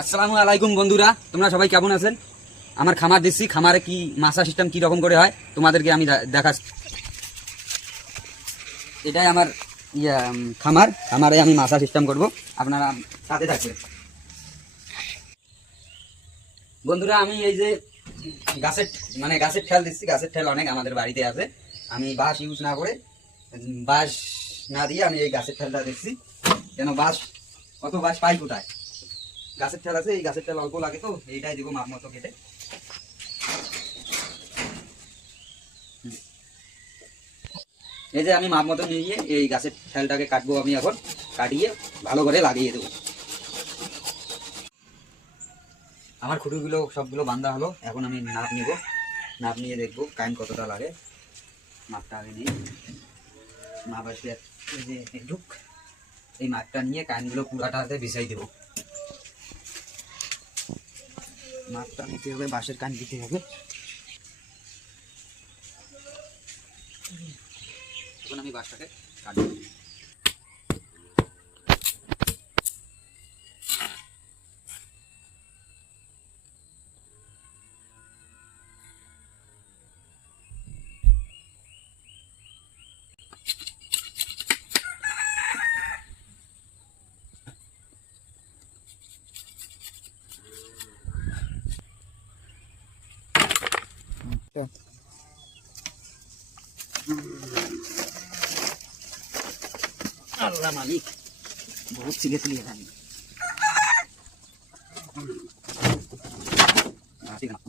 আসসালামু আলাইকুম বন্ধুরা, তোমরা সবাই কেমন আছেন? আমার খামার দিচ্ছি, খামারে কি মাছা সিস্টেম কি রকম করে হয় তোমাদেরকে আমি দেখাচ্ছি। এটাই আমার খামারে আমি মাছা সিস্টেম করব, আপনারা সাথে থাকবেন। বন্ধুরা, আমি এই যে গাছের ঠেল দিচ্ছি। গাছের ঠেল অনেক আমাদের বাড়িতে আছে, আমি বাঁশ ইউজ না করে, বাঁশ না দিয়ে আমি এই গাছের ঠেলটা দিচ্ছি। কেন অত বাঁশ পাই কোথায়? গাছের ঠেল আছে, এই গাছের ঠেল অল্প লাগে, তো এইটাই দিব মাপ মতো কেটে। এই যে আমি মাপ মতো নিয়ে এই গাছের ঠেলটাকে কাটবো, আমি এখন কাটিয়ে ভালো করে লাগিয়ে দেবো। আমার খুঁটিগুলো সবগুলো বাঁধা হলো, এখন আমি নাপ নিব। নাপ নিয়ে দেখবো কাইন কতটা লাগে। মাপটা আগে নিই, মাপ আসলে এই যে একটুক এই মাপটা নিয়ে কাইনগুলো পুরাটাতে বিছাই দেবো। মাপটা নিতে হবে, বাঁশের কান দিতে হবে। এখন আমি বাঁশটাকে কাটবো। আল্লাহ মালিক, বহুত সিলে সিলিয়ে জানি। ঠিক আছে।